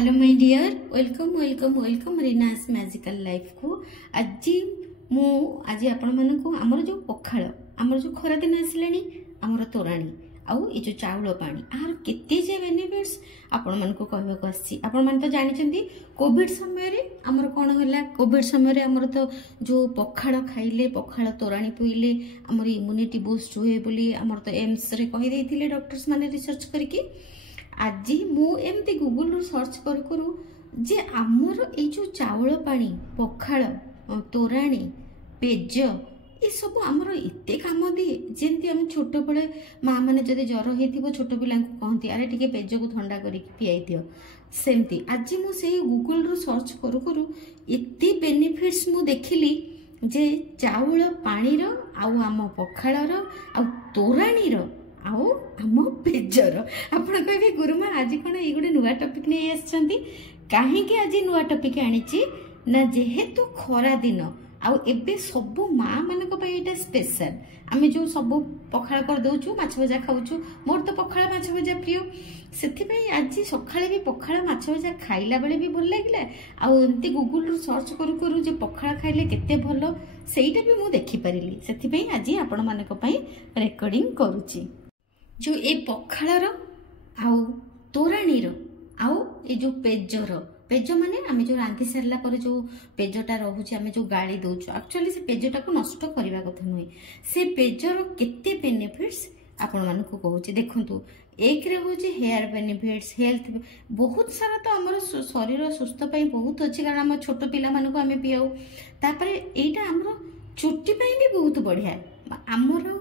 Hello my dear welcome welcome welcome Reena's magical life को आज आज आपण मानक आमर जो पखाल आमर जो खरा दिन आसिलानी आमर तोराणी आउ ये जो चाउल पानी आर केते जे बेनिफिट्स आपण मानक कहबाक आसी आपण मान तो जानिचंती कोविड समय रे आमर कोन होला कोविड समय रे आमर तो जो पखाल खाइले पखाल तोराणी पीले आमर इम्यूनिटी बूस्ट हुए बोली आमर तो एम्स रे कहि देथिले डॉक्टर्स माने रिसर्च करके आज मुझे गूगल रू सर्च करू जे आमर ये जो चाउल पानी पखाल तोराणी पेज ये सब आमर एते काम दिए जमी आम छोट बड़े माँ मैंने जब जर हो छोट पिला कहती अरे टे पेज को थंडा कर पियाई दियो सेमती आज मुझे गूगल रू सर्च करू करू एते बेनिफिट्स मु देखिली जे चाउल पानी रो आउ आम पखाल रो आउ तोराणी रो आओ आम पेजर आपण कहे गुरुमा आज कौन ये गोटे नुआ टॉपिक नहीं आसछंती काहेकि आज नुआ टॉपिक आनीची ना जेहेतु खरा दिन आउ एबे सब माँ मानक पई एटा स्पेशल आमे जो सब पखाल कर दउछु माछ भजा खाउछु मोर तो पखाल माछ भजा प्रिय सेथि पई आज सखाळे भी पखाल माछ भजा खाइला बेले भी भल लागिला आउ एमती गूगल रू सर्च करू करू जे पखाल खाइले केते भलो सेइटा भी मु देखि परिली सेथि पई आज आपण मानक पई रेकॉर्डिंग करूची जो ये पखाल आउ तोराणी आउ ये जो पेज माने आमे जो रांधि सारला पर जो पेजटा रोचे आमे जो गाड़ी दउछु एक्चुअली से पेजटा को नष्ट करबा कथा नुहे से पेजर केते बेनिफिट्स आपण मानकु कहूची देखंतु एक रे होची हेयर बेनिफिट्स हेल्थ बहुत सारा तो हमर शरीर सुस्थ पई बहुत अछि कारण हम छोट पिला मानकु आमे पियाउ तापरे एटा हमर चुट्टी पई भी बहुत बढ़िया हमर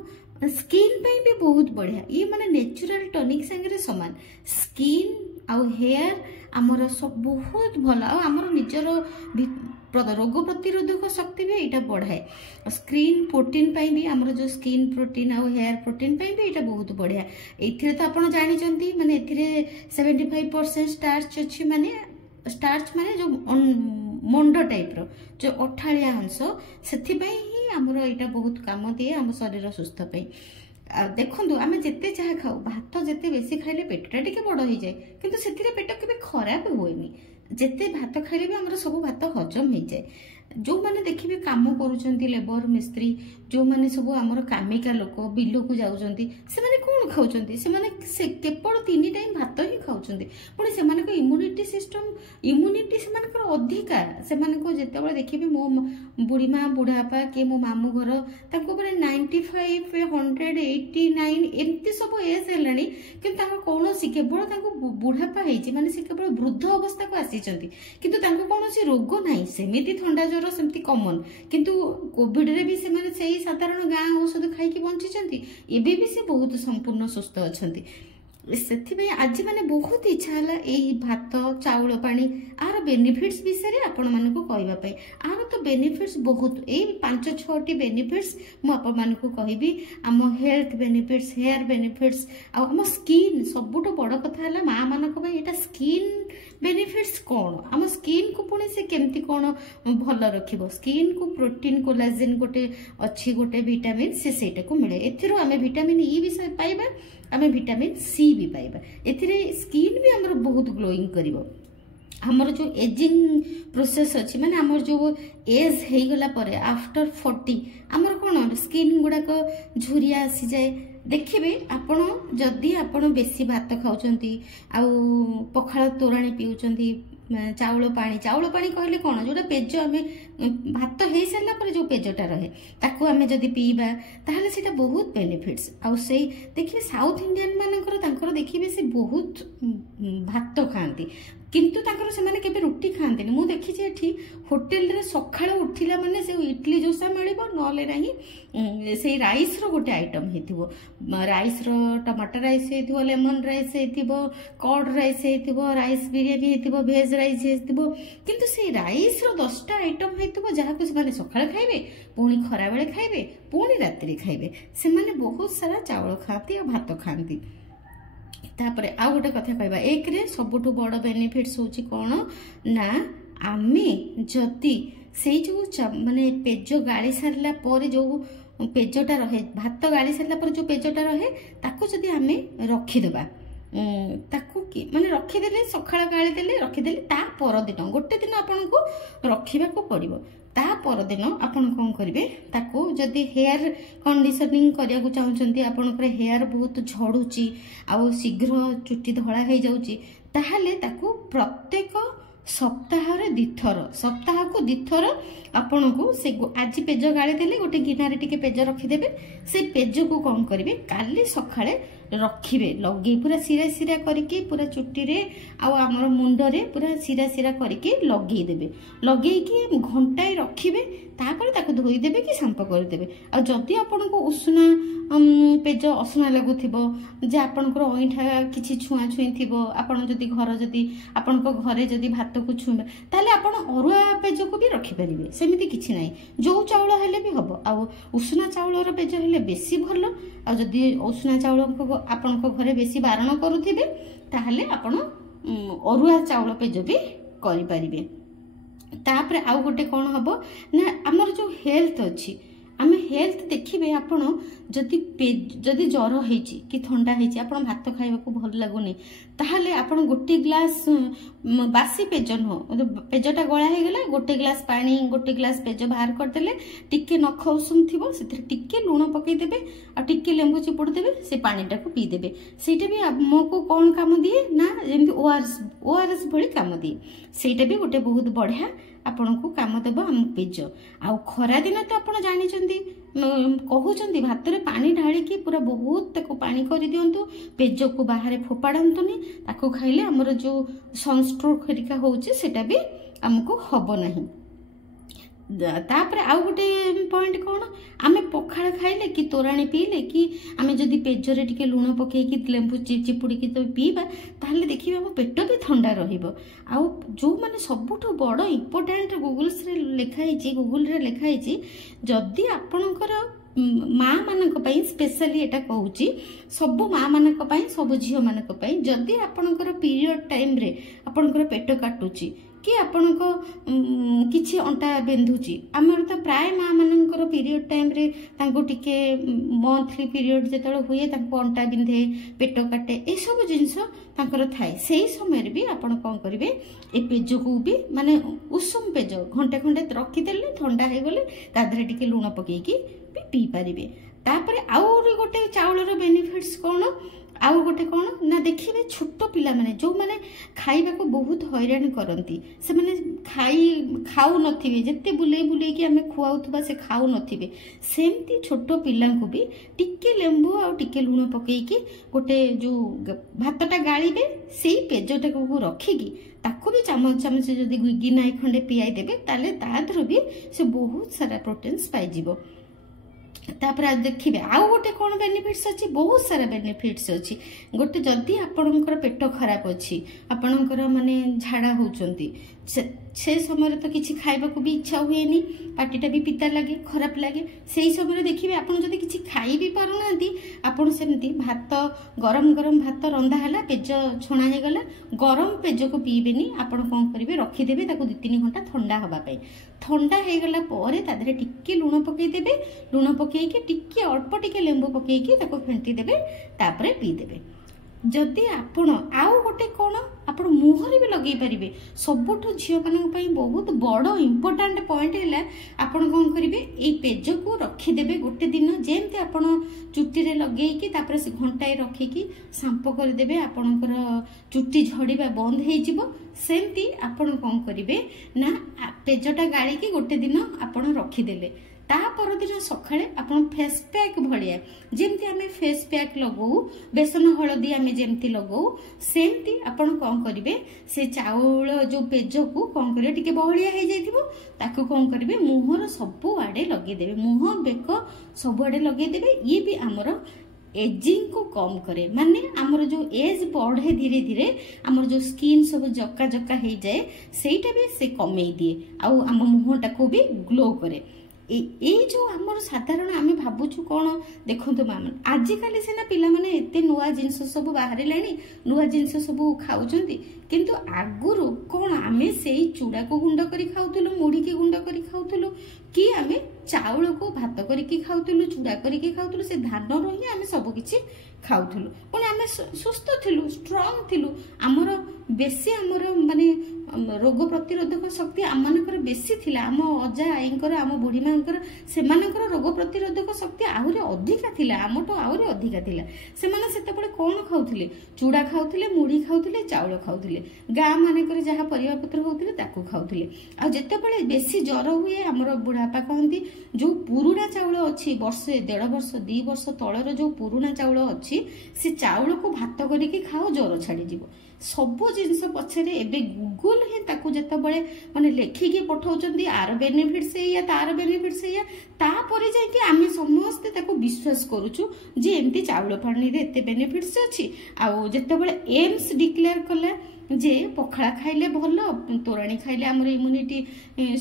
स्किन पे भी बहुत बढ़िया ये माने नेचुरल टॉनिक संगे समान स्किन आउ हेयर आमर सब बहुत भल आमर निजर रोग प्रतिरोधक शक्ति भी यहाँ बढ़ाए स्किन प्रोटीन पाई भी आमर जो स्किन प्रोटीन आउ हेयर प्रोटीन पाई भी यहाँ बहुत बढ़िया एथिरे तो आपण जानिचंती माने एथिरे 75% स्टार्च अछि माने स्टार्च माने जो मंड टाइप रो जो अठालिया अंश सेथि पई आमर यहाँ बहुत काम दिए आम शरीर सुस्थ पे देखो आम जिते चाह खाऊ भात जिते बेसी खाइले पेटा टे बड़ हो जाए किंतु से पेट के खराब हुएनी जिते भात खाइले भी आमर सब भात हजम हो जाए जो मैंने देखिए काम करुँच लेबर मिस्त्री जो मैंने सब आमर कामिका लोक बिल को जाऊँच से कौन खाऊँ से केवल 3 टाइम भात ही खाऊँ पुणी से इम्यूनिटी सिस्टम इम्यूनिटी से अधिका से जिते देखिए मो बुढ़ी माँ बुढ़ापा कि मो मामू घर 95 189 एमती सब एज है कि कौन केवल बुढ़ापा माने से केवल वृद्ध अवस्था को आसी कौन रोग ना सेमती थंडा ज्वर सेमती कॉमन किंतु कोविड रे भी से साधारण गाँ औषध खाई बंची एबे भी से बहुत संपूर्ण सुस्थ अच्छा से आज मैंने बहुत इच्छा है यही भात चाउल पानी आर बेनिफिट्स विषय आपण मानक कहवाई आर तो बेनिफिट्स बहुत यही 5-6 बेनिफिट्स मुझे कहबी आम हेल्थ बेनिफिट्स हेयर बेनिफिट्स आम स्किन सबुठ बड़ कथा है माँ मानक यहाँ स्किन बेनिफिट्स कौन आम स्किन को पुणी से केमती कौन भल रखिबो स्किन को प्रोटीन कोलाजेन गोटे अच्छी गोटे विटामिन से मिले एथिरो आमे विटामिन ई विषय पाइबा आमे विटामिन सी भी पाइबा एथिरे स्किन भी हमर बहुत ग्लोइंग करिवो हमर जो एजिंग प्रोसेस अछि माने हमर जो एज हे गला परे आफ्टर 40 हमर कोन स्किन गुडा को झुरिया आसी जाए देखिए आपण जदि आपण बेसी भात खाउचंती आउ पखाल तोराणी पिउचंती चाउल पानी कहले कौन जोटा पेज आम भात हो सारा पर जो पेजटा रहे ताकू आम जदि पीबा ताहले सेटा बहुत बेनिफिट्स आउ से देखिए साउथ इंडियन मानकर देखिए से बहुत भात खाती किंतु ताकर से माने केबे रुटी खाते मु देखी एठी होटल रे सखाळ उठिला माने से इडली डोसा मिलिबो नले नाही से राइस रो गोटे आइटम हेतिबो राइस रो टमाटर राइस हेतिबो लेमन राइस हेतिबो कॉर्ड राइस हेतिबो राइस बिरयानी हेतिबो वेज राइस हेतिबो किंतु से राइस रो 10टा आइटम हेतिबो जहा को से माने सखाळ खाइबे पुणी खरा बेले खाइबे पुणी रात्रि खाइबे से माने बहुत सारा चावल खाती और भात खाती तापरे आ गोटे कथा कहबा एक रे सबुठ बड़ बेनिफिट्स होची कौन ना आमे जति से जो माने पेज गाड़ी सारला पर जो पेजटा रहे भात गाड़ी सारला पर जो पेजटा रहे ताको जदि आमे रखी देबा ताकू माने रखिदेले सकाळ गाली देले रखिदेले ता परदिन गोटे दिन आपनको रखिबाको पड़िबो ता परदिन आपण कोन करिवे ताकू जदी हेयर कंडीशनिंग करिया को चाहउचंती आपनकर हेयर बहुत झड़ुची आ शीघ्र चुट्टी धळा हे जाउची ताहाले ताकू प्रत्येक सप्ताह को दिथर आपण को से आज पेज गाड़ी देले गोटे गिनारे टिके पेज रखिदेबे से पेज को कौन करिवे काली सखाळे रखिबे लगे पूरा सिरा सिरा करके पूरा चुट्टी रे आमर मुंड रे पूरा सिरा सिरा करके लगे देबे लगे कि घंटाए रखिबे तापर ताको धोई देबे कि शांपू कर देबे आ जदी आपन को उष्णा पेज असना लगुथिबो जे आपनकर ओइठा किछि छुआ छुई थिबो आपन जदी घर जदी आपन को घरे जदी भात को छुबे ताले आपन अरुआ पेज को भी रखि परिबे सेमिति किछि नै जो चाउल हेले भी हबो आ उष्णा चाउल रो पेज हेले बेसी भलो आ जदी उष्णा चाउल को आपन को घरे बेसी बारण करूथिबे ताहले आपन अरुआ चाउल पेज भी करि परिबे तापर आउ गोटे कौन हम ना आमर जो हेल्थ अच्छी आम हेल्थ देखिए आपण जदि ज्वर होती कि ठंडा होती आप भात खाइबा भल लगुनि ताहले आपण गोटे ग्लास बासी पेज नुह पेजटा गला हो गला गोटे ग्लास पानी गोटे ग्लास पेज बाहर करदेले टिके नख उषुम थी से टिके लुण पकईदेवे आ टिके लेंबू चिपुड़ देवे से पानीटा को पीदेवे सेटा भी आमको कौन काम दिए ना जमी ओआरएस भली काम दिए सेटा भी गोटे बहुत बढ़िया आपण को काम देव आम पेज आ खरा दिन तो आप जानी कहते भात रे पानी ढाड़ी की पूरा बहुत ताको पानी कर दिंतु पेज को बाहर फोपाड़तुनि ताको खाइले हमर जो सनस्ट्रोक हरिका होउचे सेटा भी हमको हब नहीं तापर आउ गोटे पॉइंट कौन आमे पखाड़ खाइले कि तोराणी पीले कि आमे जदि पेजरे टिके लुण पकेकी लेंबू चिपुड़ी तो पीबा ताहले देखिबा हम पेट भी ठंडा रहिबो आउ जो माने सबुठो बड़ इंपोर्टेंट गूगल्स रे लिखा हिची गूगल रे लिखा हिची जदि आपणकर माँ मानक पई स्पेशली एटा कहूची सब माँ मानक पई सब झियो मानक पई जदि आपणकर पीरियड टाइम रे आपणकर पेट काटुची कि आपणको किछि अंटा बेंधुची आमर तो प्राय माँ मानकर पीरियड टाइम रे तांको टिके मंथली पीरियड जेतळ हुए तांको अंटा बिंधे पेट काटे ए सब जिंस तांकर थाए सेही समय भी आपण कोन करिवे ए पेज को भी माने उषुम पेज घंटे घंटे रखी देले ठंडा हे गले तादरे टिके लुण पकेकी भी पी पारिबे तापरे आउरी गोटे चाउलर बेनिफिट्स कोन आउ गोटे कौन ना देखिए छोट पिला माने जो माने खाइबा को बहुत हैरान करती से माने खाऊ नथिबे जत्ते बुले बुले कि आमे खुआउथबा से खाऊ नथिबे सेमती छोट पिला को भी टिके लेंबू आ टिके लुण पकेकी गोटे जो भातटा गाळीबे सेही पेजटा को रखिकी ताको भी चामच चामच जदि गिनाई खंडे पियाई देबे ताले तादर भी से बहुत सारा प्रोटीन्स पाई जिवो तापर देखिए आउ गोटे कौन बेनिफिट्स अच्छी बहुत सारा बेनिफिट्स अच्छी गोटे जदि आपणकर पेट खराब अच्छी आपणकर माने झाड़ा होउचंती से समय तो किसी खाइबा को भी इच्छा हुए नहीं पार्टीटा भी पिता लगे खराब लगे से समय देखिए आप जब किसी खाई भी पारना आपड़ सेमती भात गरम गरम भात रंधा है पेज छणा हो गला गरम पेज को पीबेनी आपड़ कौन करेंगे रखिदेवे 2-3 घंटा ठंडा हवाई ठंडा हो गला तादरे टिके लुण पकईदेवे लुण पकईकी टिके अल्प टिके लेंबू पकईकी फेंटी देवे तापरे पीदेवे जदि आपण आउ गोटे कौन आप मुहर भी लगे पारे सबुठ झील मान बहुत बड़ इंपोर्टाट पॉइंट है आपड़ कौन करेंगे ये पेज को रखिदेवे गोटे दिन जमती आप चुट्टी रे लगे से घंटाए रखिकी शांपू करदे आपणकर चुट्टी झड़वा बंद होमती आपड़ कौन करेंगे ना पेजटा गाड़ी गोटे दिन आपड़ रखिदेले ता परदिन सकाळे आपण फेस पैक भलिया जेमती आमे फेस पैक लगौ बेसन हळदी आमे जेमती लगौ सेमती आपण कोन करिवे से चाउल जो पेज को कोन करिवे टिके बहलिया हे जाइथिबो ताको कोन करिवे मुहर सबु आडे लगे देबे मुह बेक सबु आडे लगे देबे ये भी हमर एजिंग को कम करे माने हमर जो एज बढ़े धीरे धीरे हमर जो स्किन सब जक्का जक्का हे जाए सेटा भी से कमे दिए आ हम मुहटा को भी ग्लो करे जो आमर साधारण आम भावुँ कौन देखु माँ आजिकल सीना पिलाने एत नुआ जिनस सब बाहर नुआ जिनस सब खाऊं किंतु आगुरु कौन आम से चूड़ा को गुंड कर खाऊलु मुढ़ी की गुंड कर खाऊलु कि आम चाउल को भात करके खाऊलु चूड़ा करके खाऊलु से धान ही आम सबकि ଖାଉଥିଲୁ ପୁଣି ଆମେ ସୁସ୍ଥ ଥିଲୁ ଷ୍ଟ୍ରଙ୍ଗ ଥିଲୁ ଆମର ବେଶୀ ଆମର ମାନେ ରୋଗ ପ୍ରତିରୋଧକ ଶକ୍ତି ଆମମାନଙ୍କର ବେଶୀ ଥିଲା ଆମ ଅଜା ଆଈଙ୍କର ଆମ ବୁଢ଼ୀ ମାଙ୍କର ସେମାନଙ୍କର ରୋଗ ପ୍ରତିରୋଧକ ଶକ୍ତି ଆହୁରି ଅଧିକା ଥିଲା ଆମଠୁ ଆହୁରି ଅଧିକା ଥିଲା ସେମାନେ ସେତେବେଳେ କ'ଣ ଖାଉଥିଲେ ଚୁଡ଼ା ଖାଉଥିଲେ ମୁଢ଼ି ଖାଉଥିଲେ ଚାଉଳ ଖାଉଥିଲେ ଗାଁ ମାନଙ୍କରେ ଯାହା ପରିବାପତ୍ର ହଉଥିଲେ ତାକୁ ଖାଉଥିଲେ ଆଉ ଯେତେବେଳେ ବେଶୀ ଜ୍ୱର ହୁଏ ଆମର ବୁଢ଼ାବାପା କହନ୍ତି ଯୋଉ ପୁରୁଣା ଚାଉଳ ଅଛି ବର୍ଷେ 1.5 ବର୍ଷ 2 ବର୍ଷ ତଳର ଯୋଉ ପୁରୁଣା ଚାଉଳ ଅଛି ସେ ଚାଉଳକୁ ଭାତ କରିକି ଖାଅ ଜ୍ୱର ଛାଡ଼ିଯିବ ସବୁ ଜିନିଷ ପଛରେ ଏବେ ଗୁଗୁଲ ହିଁ ତାକୁ ଯେତେବେଳେ ମାନେ ଲେଖିକି ପଠାଉଛନ୍ତି ଆର ବେନିଫିଟ୍ସ ଏଇଆ ତାର ବେନିଫିଟ୍ସ ଏଇଆ ତାପରେ ଯାଇକି ଆମେ ସମସ୍ତେ ତାକୁ ବିଶ୍ୱାସ କରୁଛୁ ଯେ ଏମିତି ଚାଉଳ ପାଣିରେ ଏତେ ବେନିଫିଟ୍ସ ଅଛି ଆଉ ଯେତେବେଳେ ଏମ୍ସ ଡିକ୍ଲେୟାର କଲା ଯେ ପଖାଳ ଖାଇଲେ ଭଲ ତୋରାଣୀ ଖାଇଲେ ଆମର ଇମ୍ୟୁନିଟି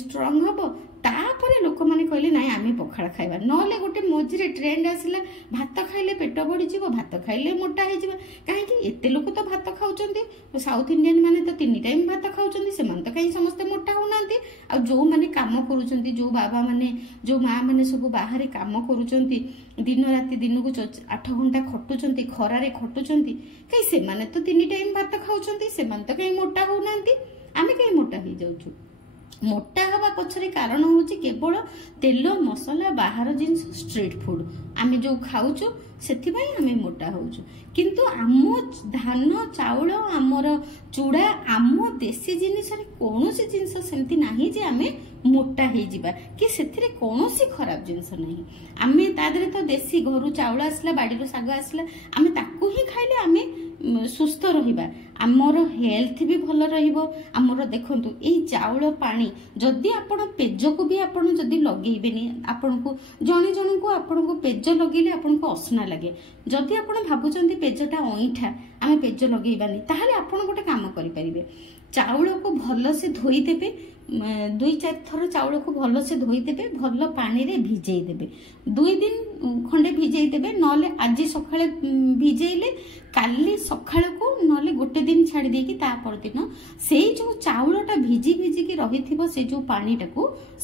ଷ୍ଟ୍ରଙ୍ଗ ହବ ତାପରେ ଲୋକମାନେ କହିଲେ ନାଇଁ ଆମେ ପଖାଳ ଖାଇବା ନହେଲେ ଗୋଟେ ମଝିରେ ଟ୍ରେଣ୍ଡ ଆସିଲା ଭାତ ଖାଇଲେ ପେଟ ବଢିଯିବ ଭାତ ଖାଇଲେ ମୋଟା ହେଇଯିବ କାହିଁକି ଏତେ ଲୋକ ତ ଭାତ ଖାଉଛନ୍ତି ସାଉଥ ଇଣ୍ଡିଆନ ମାନେ ତ 3 ଟାଇମ୍ ଭାତ ଖାଉଛନ୍ତି ସେମାନେ ତ କାହିଁ ସମସ୍ତେ ମୋଟା ହଉନାହାନ୍ତି ଆଉ ଯୋଉମାନେ କାମ କରୁଛନ୍ତି ଯୋଉ ବାବା ମାନେ ଯୋଉ ମା ମାନେ ସବୁ ବାହାରେ କାମ କରୁଛନ୍ତି ଦିନ ରାତି ଦିନକୁ 8 ଘଣ୍ଟା ଖଟୁଛନ୍ତି ଖରାରେ ଖଟୁଛନ୍ତି କାହିଁ ସେମାନେ ତ 3 ଟାଇମ୍ ଭାତ ଖାଉଛନ୍ତି ସେମାନେ ତ କାହିଁ ମୋଟା ହଉନାହାନ୍ତି ଆମେ କାହିଁ ମୋଟା ହେଇଯାଉଛୁ ମୋଟା ହବା ପଛରେ କାରଣ ହଉଛି କେବଳ ତେଲ ମସଲା ବାହାର ଜିନିଷ ଷ୍ଟ୍ରିଟ୍ ଫୁଡ ଆମେ ଯୋଉ ଖାଉଛୁ ସେଥିପାଇଁ ଆମେ ମୋଟା ହଉଛୁ କିନ୍ତୁ ଆମ ଧାନ ଚାଉଳ ଆମର ଚୁଡ଼ା ଆମ ଦେଶୀ ଜିନିଷରେ କୌଣସି ଜିନିଷ ସେମିତି ନାହିଁ ଯେ ଆମେ ମୋଟା ହେଇଯିବା କି ସେଥିରେ କୌଣସି ଖରାପ ଜିନିଷ ନାହିଁ ଆମେ ତା ଦେହରେ ତ ଦେଶୀ ଘରୁ ଚାଉଳ ଆସିଲା ବାଡ଼ିରୁ ଶାଗ ଆସିଲା ଆମେ ତାକୁ ହିଁ ଖାଇଲେ ଆମେ ସୁସ୍ଥ ରହିବା ଆମର ହେଲ୍ଥ ବି ଭଲ ରହିବ ଆମର ଦେଖନ୍ତୁ ଏଇ ଚାଉଳ ପାଣି ଯଦି ଆପଣ ପେଜକୁ ବି ଆପଣ ଯଦି ଲଗେଇବେନି ଆପଣଙ୍କୁ ଜଣେ ଜଣଙ୍କୁ ଆପଣଙ୍କୁ ପେଜ ଲଗେଇଲେ ଆପଣଙ୍କୁ ଅସନା ଲାଗେ ଯଦି ଆପଣ ଭାବୁଛନ୍ତି ପେଜଟା ଅଇଁଠା ଆମେ ପେଜ ଲଗେଇବାନି ତାହେଲେ ଆପଣ ଗୋଟେ କାମ କରିପାରିବେ ଚାଉଳକୁ ଭଲସେ ଧୋଇଦେବେ 2-4 ଥର ଚାଉଳକୁ ଭଲସେ ଧୋଇଦେବେ ଭଲ ପାଣିରେ ଭିଜେଇ ଦେବେ 2 ଦିନ ଖଣ୍ଡେ ଭିଜେଇ ଦେବେ ନହେଲେ ଆଜି ସକାଳେ ଭିଜେଇଲେ କାଲି ସକାଳକୁ ନହେଲେ ଗୋଟେ ଦିନ ଛାଡ଼ି ଦେଇକି ତା ପରଦିନ ସେଇ ଯୋଉ ଚାଉଳଟା ଭିଜି ଭିଜିକି ରହିଥିବ ସେ ଯୋଉ ପାଣିଟାକୁ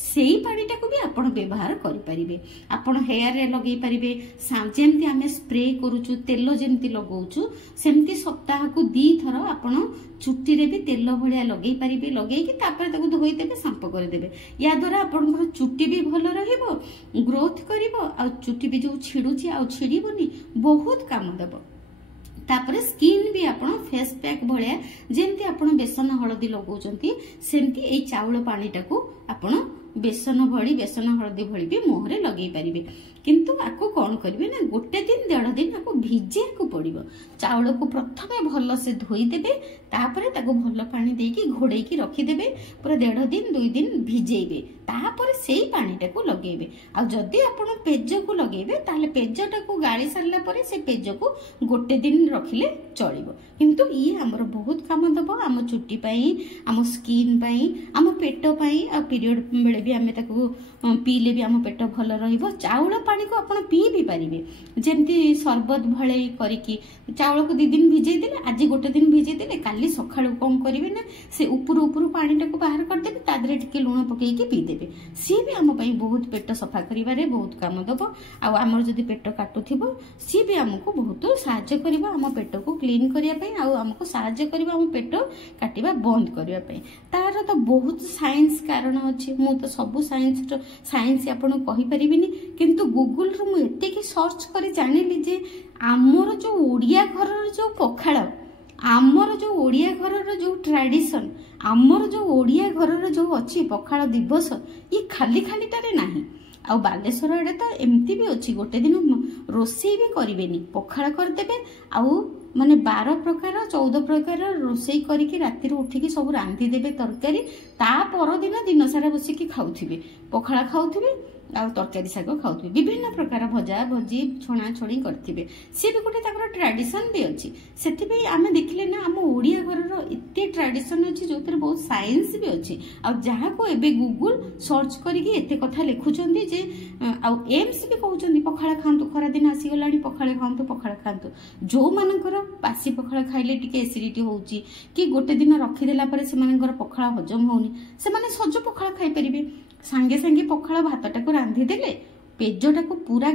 ସେଇ ପାଣିଟାକୁ ବି ଆପଣ ବ୍ୟବହାର କରିପାରିବେ ଆପଣ ହେୟାରରେ ଲଗେଇ ପାରିବେ ଯେମିତି ଆମେ ସ୍ପ୍ରେ କରୁଛୁ ତେଲ ଯେମିତି ଲଗାଉଛୁ ସେମିତି ସପ୍ତାହକୁ 2 ଥର ଆପଣ ଚୁଟିରେ ବି ତେଲ ଭଳିଆ ଲଗେଇ ପାରିବେ ଲଗେଇକି ତାପରେ ତାକୁ ଧୋଇଦେବେ ସାମ୍ପ କରିଦେବେ ୟା ଦ୍ୱାରା ଆପଣଙ୍କର ଚୁଟି ବି ଭଲ ରହିବ ଗ୍ରୋଥ କରିବ ଆଉ ଚୁଟି ବି ଯୋଉ ଛିଡୁଛି ଆଉ ଛିଡ଼ିବନି ବହୁତ କାମ ଦେବ तापर स्किन भी आपण फेस पैक भलिया जेमती आपण बेसन हळदी लगाउचंती सेमती एई चाउल पानी टाकू आपण बेसन हळदी भली भी मुहरे लगे पारिबे किंतु आको कौन करिवे ना गोटे दिन 1.5 दिन आको भिजिया को पड़िबो चाउल को प्रथमे भल से धोई देबे तापरे ताको भल पानी देकी घोड़ेकी रखी देबे पूरा 1.5 दिन 2 दिन भिजेइबे तापरे सेई पानी टाको लगेबे आ जदी आपण पेज को लगेबे ताले पेजटा को गाली सारला परे से पेज को गोटे दिन रखिले चलिबो किंतु ई हमर बहुत काम दबो आम चुट्टी पई आम स्किन पई आम पेट पई आ पीरियड बेले भी आमे ताको पीले भी आम पेट भल रहिबो चाउल पानी को आपण पी भी पारिबे जेमती शरबत भले करिकी चाउल को 2 दिन भिजै देले आज गोटे दिन भिजै देले काली सखाळु कोन करिवे ना से ऊपर ऊपर पानी टाको बाहर कर देबे तादरे टिके लूण पकेकी पी देबे सी भी आम पई बहुत पेट सफा करिवारे बहुत काम दबो आ हमर जदी पेट काटुथिबो सी भी हमको बहुत सहायता करिवो हम पेट को क्लीन करिया पई आ हमको सहायता करिवो हम पेट काटिबा बंद करिया पई तार तो बहुत साइंस कारण अछि मु तो सब साइंस आपण कहि परिबिनी किंतु गूगल रो मु एते की सर्च करी जानिली जे आमर जो ओडिया घर जो पखाळ आमर जो ओडिया घर जो ट्रेडिशन आमर जो ओडिया घर जो अच्छी पखाळ दिवस ये खाली खाली टारे नाही आ बालेश्वर आड़े तो एमती भी अच्छी गोटे दिन रोसई भी करेनि पखाळ करदेबे आउ माने 12 प्रकार 14 प्रकार रोसई करिकी राति उठिकी सब रांधि देबे तरकारी ता पर दिन सारा बसिकी खाउथिबे पखाळ खाउथिबे आ तरकारी साग खाउथिबे विभिन्न प्रकार भजा भजी छणा छणी करथिबे से भी गोटे ताकर ट्रेडिशन भी अछि सेति पे आमे देखले ना हम ओडिया घर रो इत्ते ट्रेडिशन अछि जोतर बहुत साइंस भी अछि आ जहा को एबे गूगल सर्च करिकी एते कथा लिखुचंदी जे आ एम्स भी कहउचंदी पखाळ खांतु खरा दिन आसी गलानी पखाळ खांतु जो मानकर बासी पखाळ खाइले टिके एसिडिटी होउची कि गोटे दिन रखि देला परे से मानकर पखाळ हजम होउनी से माने सज पखाळ खाइ परिबे सांगे सांगे पखाळ भातटा को रांधि देले पेजटा को पूरा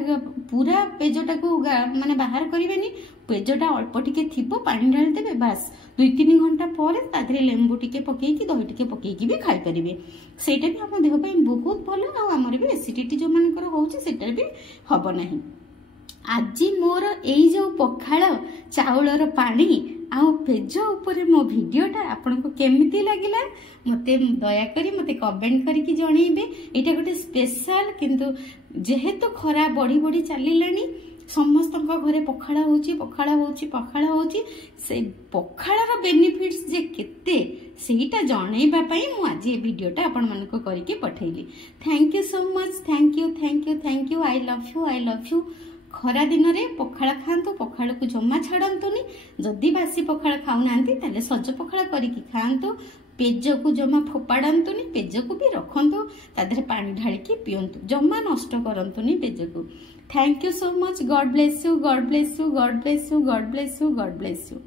पूरा पेजटा को माने बाहर करेनि पेजटा अल्प टिके थिबो पानी ढाली देबे बास 2-3 घंटा पर तादरे लेंबू टिके पकेकी दही टिके पकेकी भी खाई परिबे सेटा भी हम देह पई बहुत भलो आ हमर भी एसिडिटी जो मानकर होउची सेटा भी हबो नाही। आज मोर एई जो पखाळ चाउलर पानी आउ पेज ऊपर मो वीडियोटा आपन को केमिति लागिला मते दया करी मते कमेंट करके जणैबे। एटा गोटे स्पेशल किंतु जेहेतु खरा बढ़ी बढ़ी चलिलानी समस्त घरे पखाळ होची पखाळ होची पखाळ होची से पखाळर बेनिफिट्स जे केते सेटा जणैबा पई मु आज ए वीडियोटा आपन मन को करके पठैली। Thank you so much, thank you thank you thank you, I love you I love you. खरा दिन में पखाळ खातु पखाळ को जमा छाड़तुनि जदि बासी पखाळ खाऊना ताले सज पखाळ करके खातु पेज को जमा फोपाड़तुनि पेज को भी रखतु तादरे पानी ढालिकी पियंतु जमा नष्ट करतुनि पेज को। Thank you so much, God bless you God bless you God bless you God bless you God bless you.